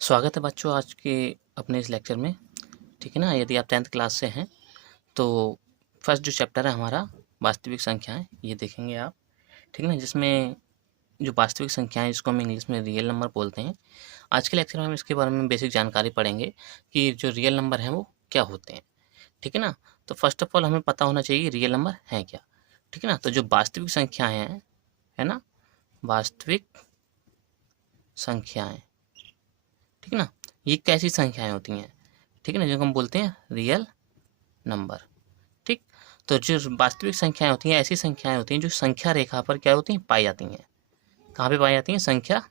स्वागत है बच्चों आज के अपने इस लेक्चर में। ठीक है ना। यदि आप 10th क्लास से हैं तो फर्स्ट जो चैप्टर है हमारा वास्तविक संख्याएं, ये देखेंगे आप। ठीक है ना। जिसमें जो वास्तविक संख्याएं जिसको हम इंग्लिश में रियल नंबर बोलते हैं, आज के लेक्चर में हम इसके बारे में बेसिक जानकारी पढ़ेंगे कि जो रियल नंबर हैं वो क्या होते हैं। ठीक है ना। तो फर्स्ट ऑफ ऑल हमें पता होना चाहिए रियल नंबर है क्या। ठीक है ना। तो जो वास्तविक संख्याएं हैं, है ना, वास्तविक संख्याएं, ठीक है ना, ये कैसी संख्याएं होती हैं, ठीक है ना, जिनको हम बोलते हैं रियल नंबर। ठीक। तो जो वास्तविक संख्याएं होती हैं ऐसी संख्याएं होती हैं जो संख्या रेखा पर क्या होती हैं, पाई जाती हैं। कहाँ पे पाई जाती हैं? संख्या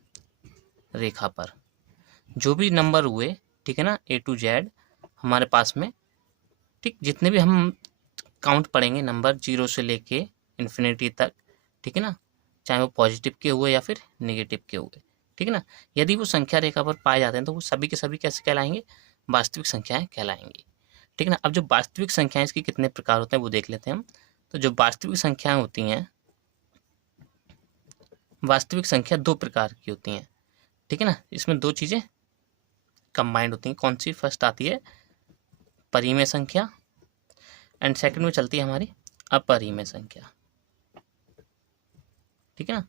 रेखा पर। जो भी नंबर हुए, ठीक है ना, A to Z हमारे पास में, ठीक, जितने भी हम काउंट पढ़ेंगे नंबर 0 से लेके इन्फिनिटी तक, ठीक है ना, चाहे वो पॉजिटिव के हुए या फिर नेगेटिव के हुए, ठीक है ना, यदि वो संख्या रेखा पर पाए जाते हैं तो वो सभी के सभी कैसे कहलाएंगे? वास्तविक संख्याएं कहलाएंगी। ठीक है ना। अब जो वास्तविक संख्याएं, इसके कितने प्रकार होते हैं वो देख लेते हैं हम। तो जो वास्तविक संख्याएं होती हैं, वास्तविक संख्या दो प्रकार की होती हैं। ठीक है ना। इसमें दो चीजें कंबाइंड होती हैं। कौन सी? फर्स्ट आती है परिमेय संख्या एंड सेकंड में चलती है हमारी अपरिमेय संख्या। ठीक है ना।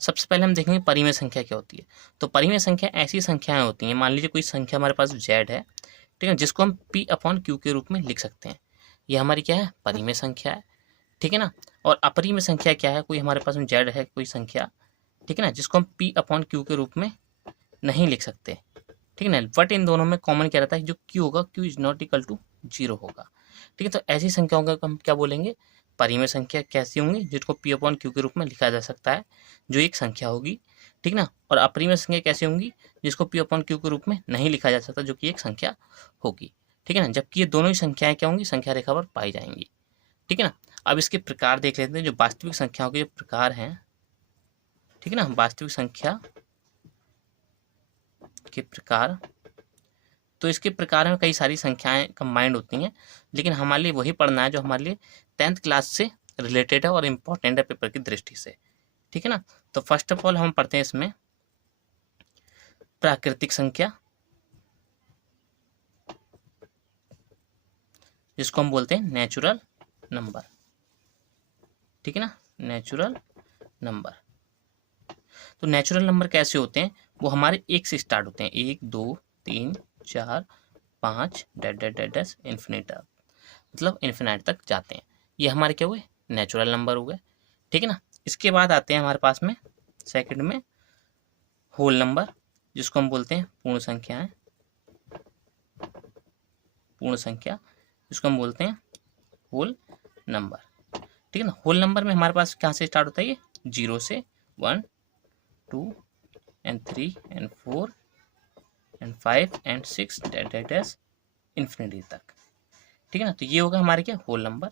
सबसे पहले हम देखेंगे परिमेय संख्या क्या होती है। तो परिमेय संख्या ऐसी संख्याएं होती हैं, मान लीजिए कोई संख्या हमारे पास Z है, ठीक है, जिसको हम P/Q के रूप में लिख सकते हैं। ये हमारी क्या है? परिमेय संख्या है। ठीक है ना। और अपरिमेय संख्या क्या है? कोई हमारे पास में Z है कोई संख्या, ठीक है ना, जिसको हम P/Q के रूप में नहीं लिख सकते। ठीक है ना। बट इन दोनों में कॉमन क्या रहता है? जो Q होगा, Q is not equal to 0 होगा। ठीक है। तो ऐसी संख्याओं का हम क्या बोलेंगे? परिमेय संख्या। कैसी होंगी? जिसको P/Q के रूप में लिखा जा सकता है, जो एक संख्या होगी। ठीक ना। और अपरिमेय संख्या कैसी होंगी? जिसको P/Q के रूप में नहीं लिखा जा सकता, जो कि एक संख्या होगी। ठीक है ना। जबकि ये दोनों ही संख्याएं क्या होंगी? संख्या रेखा पर पाई जाएंगी। ठीक है ना। अब इसके प्रकार देख लेते हैं, जो वास्तविक संख्याओं के प्रकार हैं। ठीक है ना। वास्तविक संख्या के प्रकार, तो इसके प्रकार में कई सारी संख्याएं कंबाइंड होती हैं, लेकिन हमारे लिए वही पढ़ना है जो हमारे लिए 10th क्लास से रिलेटेड है और इम्पोर्टेंट है पेपर की दृष्टि से। ठीक है ना। तो फर्स्ट ऑफ ऑल हम पढ़ते हैं इसमें प्राकृतिक संख्या, जिसको हम बोलते हैं नेचुरल नंबर। ठीक है ना। Natural number. तो नेचुरल नंबर कैसे होते हैं? वो हमारे एक से स्टार्ट होते हैं, 1 2 3 4 5 that that that dash infinite, मतलब इन्फिनाइट तक जाते हैं। ये हमारे क्या हुए? नेचुरल नंबर हो गए। ठीक है ना। इसके बाद आते हैं हमारे पास में सेकंड में होल नंबर, जिसको हम बोलते हैं पूर्ण संख्याएं। पूर्ण संख्या, जिसको हम बोलते हैं होल नंबर। ठीक है ना। होल नंबर में हमारे पास कहाँ से स्टार्ट होता है? ये 0 से 1 2 and 3 and 4 and 5 and 6 that dash infinity तक। ठीक है ना। तो ये होगा हमारे क्या? Whole number.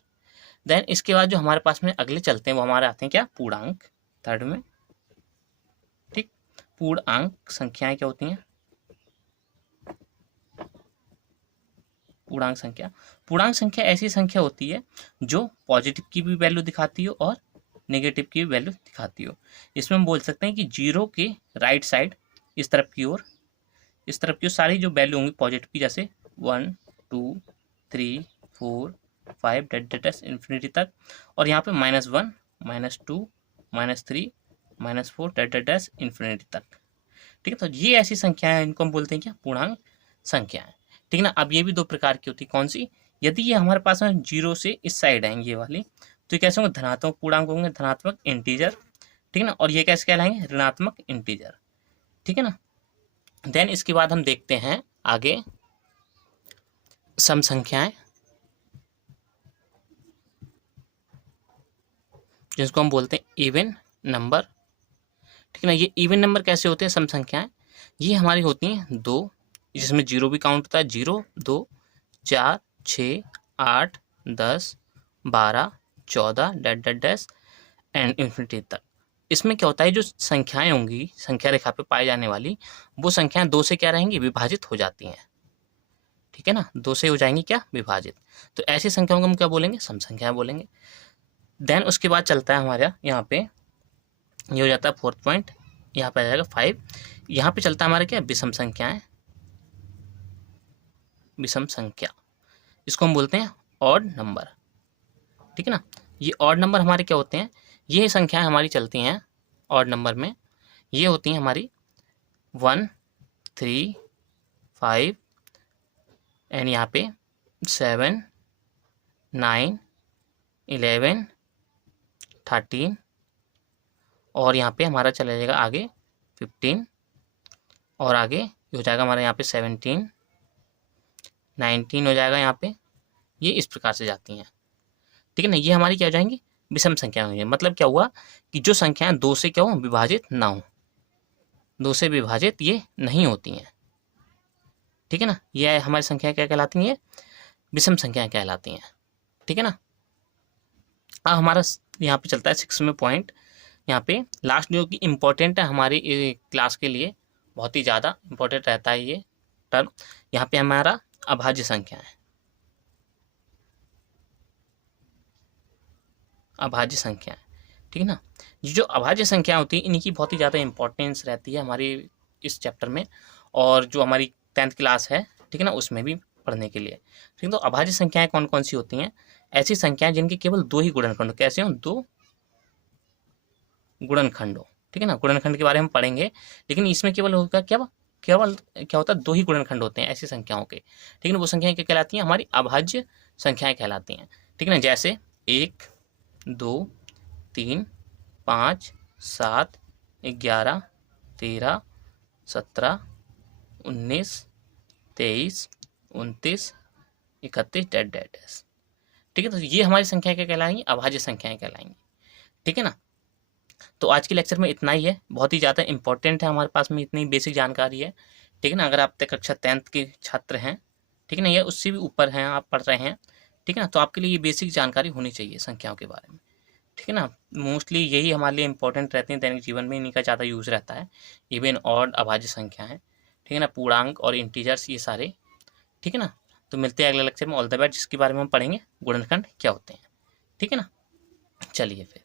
देन इसके बाद जो हमारे पास में अगले चलते हैं वो हमारे आते हैं क्या? पूर्णांक, थर्ड में। ठीक। पूर्णांक संख्याएं क्या होती हैं? पूर्णांक संख्या, पूर्णांक संख्या ऐसी संख्या होती है जो पॉजिटिव की भी वैल्यू दिखाती हो और नेगेटिव की भी वैल्यू दिखाती हो। इसमें हम बोल सकते हैं कि 0 के राइट साइड इस तरफ की ओर, इस तरफ की सारी जो वैल्यू होंगी पॉजिटिव की, जैसे 1 2 3 4 5 डैट डैट इन्फिनिटी तक, और यहाँ पे -1 -2 -3 -4 डैट डैट इन्फिनिटी तक। ठीक है। तो ये ऐसी संख्याएं, इनको हम बोलते हैं क्या? पूर्णांक संख्याएं। ठीक है ना। अब ये भी दो प्रकार की होती है। कौन सी? यदि ये हमारे पास में 0 से इस साइड आएंगे ये वाली, तो ये कैसे होंगे? धनात्मक पूर्णांक होंगे, धनात्मक इंटीजर। ठीक है ना। और ये कैसे कहलाएंगे? ऋणात्मक इंटीजर। ठीक है ना। देन इसके बाद हम देखते हैं आगे सम संख्याएं, जिसको हम बोलते हैं इवन नंबर। ठीक है ना। ये इवन नंबर कैसे होते हैं? सम संख्याएं ये हमारी होती हैं 2, जिसमें 0 भी काउंट होता है, 0 2 4 6 8 10 12 14 that that dash and infinity तक। इसमें क्या होता है? जो संख्याएं होंगी संख्या रेखा पे पाई जाने वाली, वो संख्याएं 2 से क्या रहेंगी? विभाजित हो जाती हैं। ठीक है ना। 2 से हो जाएंगी क्या? विभाजित। तो ऐसी संख्याओं को हम क्या बोलेंगे? सम संख्याएं बोलेंगे। देन उसके बाद चलता है हमारा यहाँ पे, ये हो जाता है फोर्थ पॉइंट, यहाँ पे आ जाएगा 5। यहाँ पे चलता है हमारा क्या? विषम संख्याएं। विषम संख्या, इसको हम बोलते हैं ऑड नंबर, ठीक है ना। ये ऑड नंबर हमारे क्या होते हैं, ये संख्याएं हमारी चलती हैं ऑड नंबर में, ये होती हैं हमारी 1, 3, 5 एंड यहाँ पे 7, 9, 11, 13 और यहाँ पे हमारा चला जाएगा आगे 15 और आगे हो जाएगा हमारा यहाँ पे 17, 19 हो जाएगा यहाँ पे, ये इस प्रकार से जाती हैं, ठीक है ना। ये हमारी क्या हो जाएंगी, विषम संख्या होंगी। मतलब क्या हुआ कि जो संख्याएं 2 से क्या हो विभाजित ना हो, 2 से विभाजित ये नहीं होती हैं, ठीक है ना। ये हमारी संख्या क्या कहलाती हैं, विषम संख्याएं कहलाती हैं, ठीक है ना। अब हमारा यहाँ पे चलता है 6वें पॉइंट, यहाँ पे लास्ट जो कि इम्पोर्टेंट है हमारी क्लास के लिए, बहुत ही ज़्यादा इम्पोर्टेंट रहता है ये टर्म। यहाँ पे हमारा अभाज्य संख्या है, अभाज्य संख्या है, ठीक है ना। ये जो अभाज्य संख्या होती है इनकी बहुत ही ज़्यादा इंपॉर्टेंस रहती है हमारी इस चैप्टर में, और जो हमारी 10th क्लास है, ठीक है ना, उसमें भी पढ़ने के लिए, ठीक है। तो अभाज्य संख्याएं कौन कौन सी होती हैं, ऐसी संख्याएं जिनके केवल 2 ही गुणनखंड हो, कैसे हो 2 गुणनखंड हो, ठीक है ना। गुणनखंड के बारे में पढ़ेंगे, लेकिन इसमें केवल होगा केवल क्या होता है 2 ही गुणनखंड होते हैं ऐसी संख्याओं के, ठीक है ना। वो संख्याएं क्या कहलाती हैं, हमारी अभाज्य संख्याएं कहलाती हैं, ठीक है ना। जैसे 1, 2, 3, 5, 7, 11, 13, 17, 19, 23, 29, 31 डैश, ठीक है। तो ये हमारी संख्या क्या कहलाएंगी, अभाज्य संख्याएं कहलाएंगी, ठीक है ना। तो आज के लेक्चर में इतना ही है, बहुत ही ज़्यादा इंपॉर्टेंट है, हमारे पास में इतनी बेसिक जानकारी है, ठीक है ना। अगर आप कक्षा 10th के छात्र हैं, ठीक है ना, या उससे भी ऊपर हैं आप पढ़ रहे हैं, ठीक है ना, तो आपके लिए ये बेसिक जानकारी होनी चाहिए संख्याओं के बारे में, ठीक है ना। मोस्टली यही हमारे लिए इंपॉर्टेंट रहते हैं, दैनिक जीवन में इन्हीं का ज़्यादा यूज़ रहता है, इवन ऑड अभाज्य संख्या है, ठीक है ना, पूर्णांक और इंटीजर्स ये सारे, ठीक है ना। तो मिलते हैं अगले लेक्चर में, ऑल द बेस्ट, जिसके बारे में हम पढ़ेंगे गुणनखंड क्या होते हैं, ठीक है ना। चलिए फिर।